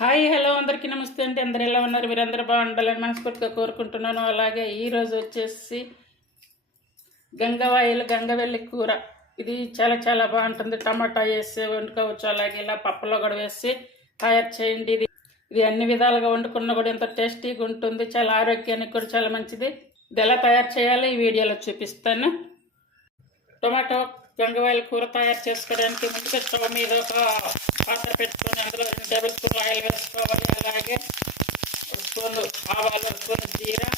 Hi hello అందరికీ నమస్తే అండి. అందరు ఎలా ఉన్నారు? మీరు అందరూ బాగుండాలని మనస్ఫూర్తిగా కోరుకుంటున్నాను. అలాగే ఈరోజు వచ్చేసి గంగవెల్లి కూర. ఇది చాలా చాలా బాగుంటుంది. టమాటా వేసి వండుకోవచ్చు, అలాగే ఇలా పప్పులో కూడా వేసి తయారు చేయండి. ఇది అన్ని విధాలుగా వండుకున్నా కూడా ఎంతో టేస్టీగా ఉంటుంది. చాలా ఆరోగ్యానికి కూడా చాలా మంచిది. ఇది ఎలా తయారు చేయాలో ఈ వీడియోలో చూపిస్తాను. టొమాటో గంగవాయిల కూర తయారు చేసుకోవడానికి ముందుగా స్టవ్ మీద ఒక పాత్ర పెట్టుకొని అందులో 2 టేబుల్ స్పూన్లు ఆయిల్ వేసుకోవాలి. అలాగే 1 స్పూన్ ఆవాలు, 1 స్పూన్ జీరా,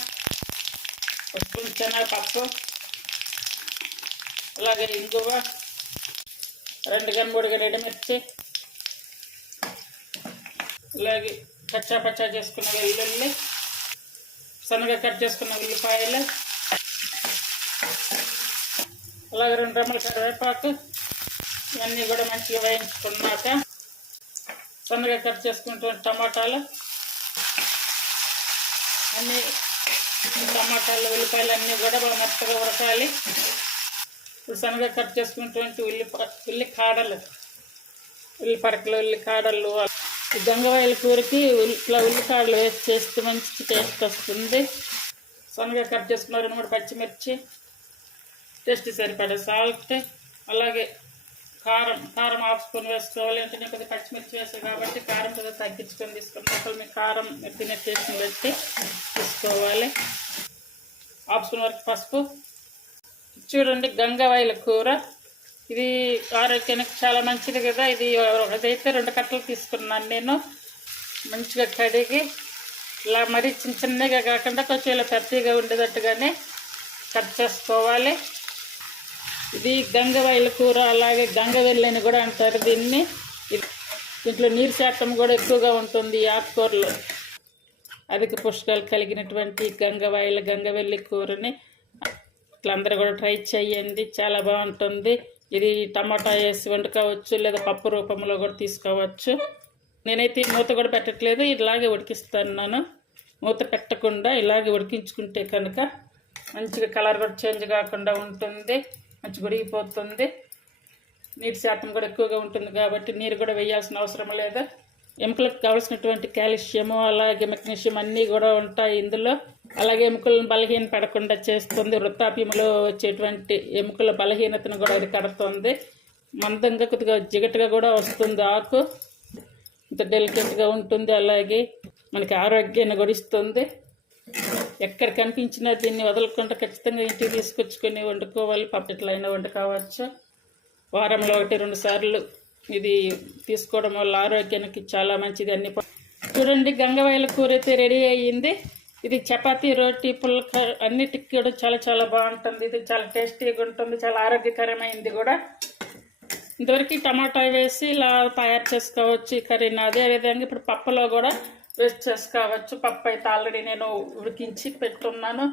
1 స్పూన్ శనగపప్పు, అలాగే ఇంగువ, 2 కానీ 3 కానీ ఎండుమిర్చి, అలాగే పచ్చా చేసుకున్న వెల్లుల్లి, సన్నగా కట్ చేసుకున్న ఉల్లిపాయలు, అలాగే 2 రెమ్మల కరివేపాకు. ఇవన్నీ కూడా మంచిగా వేయించుకున్నాక సన్నగా కట్ చేసుకుంటున్న టమాటాలు, ఉల్లిపాయలు అన్నీ కూడా బాగా మెత్తగా ఉడకాలి. ఇప్పుడు సన్నగా కట్ చేసుకున్నటువంటి ఉల్లికాడలు. గంగవాయిల కూరకి ఉల్లికాడలు వేసి చేస్తే మంచి టేస్ట్ వస్తుంది. సన్నగా కట్ చేసుకున్న 2 3 పచ్చిమిర్చి, టేస్ట్ సరిపడే సాల్ట్, అలాగే కారం 1/2 స్పూన్ వేసుకోవాలి. అంటే నేను కొద్దిగా పచ్చిమిర్చి వేసాను కాబట్టి కారం కొద్దిగా తగ్గించుకొని తీసుకోండి. అసలు మీ కారం తినే టేస్ట్ని బట్టి తీసుకోవాలి. 1/2 స్పూన్ వరకు పసుపు. చూడండి, గంగవాయిల కూర ఇది ఆరోగ్యానికి చాలా మంచిది కదా. ఇదైతే 2 కట్టలు తీసుకున్నాను నేను. మంచిగా కడిగి ఇలా మరీ చిన్నగా కాకుండా కొంచెం ఇలా పెద్దగా ఉండేటట్టుగానే కట్ చేసుకోవాలి. ఇది గంగవాయిల కూర, అలాగే గంగవెల్లి అని కూడా అంటారు దీన్ని. దీంట్లో నీరు శాతం కూడా ఎక్కువగా ఉంటుంది. ఈ ఆకుకూరలో అధిక పోషకాలు కలిగినటువంటి గంగవెల్లి కూరని ఇట్లా అందరూ కూడా ట్రై చేయండి, చాలా బాగుంటుంది. ఇది టమాటా వేసి వండుకోవచ్చు, లేదా పప్పు రూపంలో కూడా తీసుకోవచ్చు. నేనైతే మూత కూడా పెట్టట్లేదు, ఇలాగే ఉడికిస్తున్నాను. మూత పెట్టకుండా ఇలాగే ఉడికించుకుంటే కనుక మంచిగా కలర్ కూడా చేంజ్ కాకుండా ఉంటుంది, మంచిగా ఉడికిపోతుంది. నీటి శాతం కూడా ఎక్కువగా ఉంటుంది కాబట్టి నీరు కూడా వేయాల్సిన అవసరం లేదు. ఎముకలకు కావాల్సినటువంటి కాల్షియము, అలాగే మెగ్నీషియం అన్నీ కూడా ఉంటాయి ఇందులో. అలాగే ఎముకలను బలహీన పడకుండా చేస్తుంది. వృద్ధాప్యంలో వచ్చేటువంటి ఎముకల బలహీనతను కూడా అది కడుతుంది. మందంగా కొద్దిగా జిగటగా కూడా వస్తుంది. ఆకు ఇంత డెలికేట్గా ఉంటుంది. అలాగే మనకి ఆరోగ్యాన్ని కూడా ఇస్తుంది. ఎక్కడ కనిపించినా దీన్ని వదలకుండా ఖచ్చితంగా ఇంటికి తీసుకొచ్చుకొని వండుకోవాలి. పప్పెట్లైనా వండుకోవచ్చు. వారంలో 1-2 సార్లు ఇది తీసుకోవడం వల్ల ఆరోగ్యానికి చాలా మంచిది. చూడండి, గంగవాయిల కూర అయితే రెడీ అయ్యింది. ఇది చపాతీ, రోటీ, పుల్క అన్నిటికి కూడా చాలా చాలా బాగుంటుంది. ఇది చాలా టేస్టీగా ఉంటుంది, చాలా ఆరోగ్యకరమైంది కూడా. ఇంతవరకు టమాటా వేసి ఇలా తయారు చేసుకోవచ్చు ఈ కర్రీని. అదేవిధంగా ఇప్పుడు పప్పులో కూడా వేస్ట్ చేసుకోవచ్చు. పప్పు అయితే ఆల్రెడీ నేను ఉడికించి పెట్టున్నాను.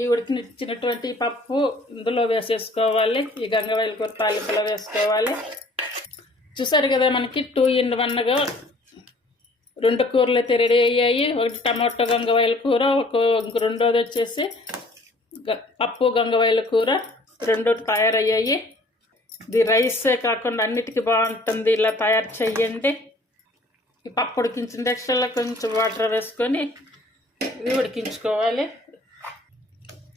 ఈ ఉడికించినటువంటి పప్పు ఇందులో వేసేసుకోవాలి. ఈ గంగవాయిల కూర తాలింపులో వేసుకోవాలి. చూసారు కదా, మనకి 2 in 1గా 2 కూరలు అయితే రెడీ అయ్యాయి. ఒకటి టమాటో గంగవాయిల కూర, రెండోది వచ్చేసి పప్పు గంగవాయిల కూర, 2 తయారయ్యాయి. ఇది రైసే కాకుండా అన్నిటికీ బాగుంటుంది. ఇలా తయారు చేయండి. ఈ పప్పు ఉడికించిన ఎక్స్ట్రాలో కొంచెం వాటర్ వేసుకొని ఇది ఉడికించుకోవాలి.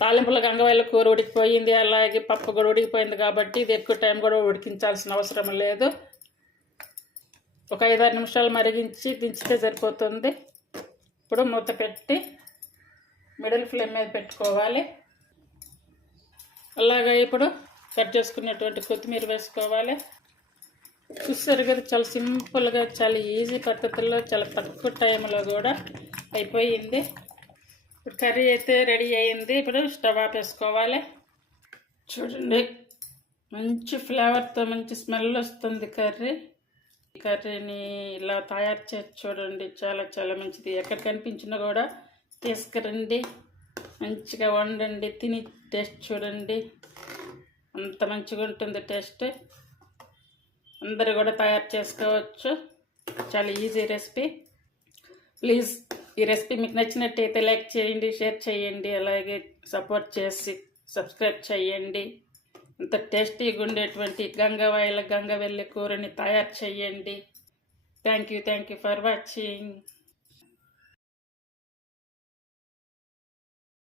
తాలింపుల గంగవాయిల కూర ఉడికిపోయింది, అలాగే పప్పు కూడా ఉడికిపోయింది కాబట్టి ఇది ఎక్కువ టైం కూడా ఉడికించాల్సిన అవసరం లేదు. ఒక 5-6 నిమిషాలు మరిగించి దించితే సరిపోతుంది. ఇప్పుడు మూత పెట్టి మిడిల్ ఫ్లేమ్ మీద పెట్టుకోవాలి. అలాగే ఇప్పుడు కట్ చేసుకున్నటువంటి కొత్తిమీర వేసుకోవాలి. చూస్తారు కదా, చాలా సింపుల్గా, చాలా ఈజీ పద్ధతుల్లో, చాలా తక్కువ టైంలో కూడా అయిపోయింది. ఇప్పుడు కర్రీ అయితే రెడీ అయ్యింది. ఇప్పుడు స్టవ్ ఆపేసుకోవాలి. చూడండి, మంచి ఫ్లేవర్తో మంచి స్మెల్ వస్తుంది కర్రీని ఇలా తయారు చేసి చూడండి, చాలా చాలా మంచిది. ఎక్కడ కనిపించినా కూడా తీసుకురండి, మంచిగా వండండి, తిని టేస్ట్ చూడండి, అంత మంచిగా ఉంటుంది టేస్ట్. అందరూ కూడా తయారు చేసుకోవచ్చు, చాలా ఈజీ రెసిపీ. ప్లీజ్ ఈ రెసిపీ మీకు నచ్చినట్టయితే లైక్ చేయండి, షేర్ చేయండి, అలాగే సపోర్ట్ చేసి సబ్స్క్రైబ్ చేయండి. ఇంత టేస్టీగా ఉండేటువంటి గంగవెల్లి కూరని తయారు చేయండి. Thank you for watching.